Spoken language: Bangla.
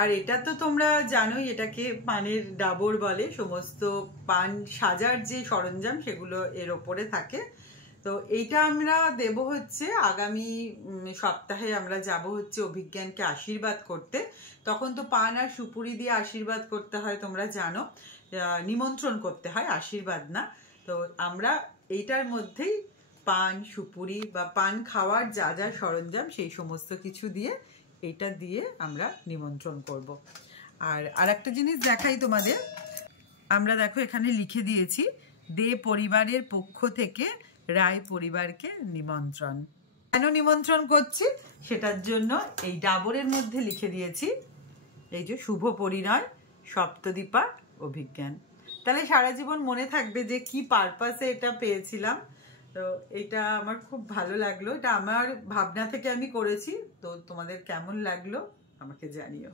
আর এটা তো তোমরা জানোই, এটাকে পানের ডাবর বলে। সমস্ত পান সাজার যে সরঞ্জাম সেগুলো এর ওপরে থাকে। তো এইটা আমরা দেব হচ্ছে আগামী সপ্তাহে। আমরা যাব হচ্ছে অভিজ্ঞানকে আশীর্বাদ করতে। তখন তো পান আর সুপুরি দিয়ে আশীর্বাদ করতে হয়, তোমরা জানো, নিমন্ত্রণ করতে হয়, আশীর্বাদ না। তো আমরা এইটার মধ্যেই পান সুপুরি বা পান খাওয়ার যা যা সরঞ্জাম সেই সমস্ত কিছু দিয়ে, এইটা দিয়ে আমরা নিমন্ত্রণ করব। আর আরেকটা জিনিস দেখাই তোমাদের। আমরা দেখো এখানে লিখে দিয়েছি, দে পরিবারের পক্ষ থেকে রায় পরিবারকে নিমন্ত্রণ। কেন নিমন্ত্রণ করছি সেটার জন্য এই ডাবরের মধ্যে লিখে দিয়েছি, এই যে শুভ পরিণয় সপ্তদীপা অভিজ্ঞান। তাহলে সারা জীবন মনে থাকবে যে কি পারপাসে এটা পেয়েছিলাম। তো এটা আমার খুব ভালো লাগলো। এটা আমার ভাবনা থেকে আমি করেছি। তো তোমাদের কেমন লাগলো আমাকে জানিও।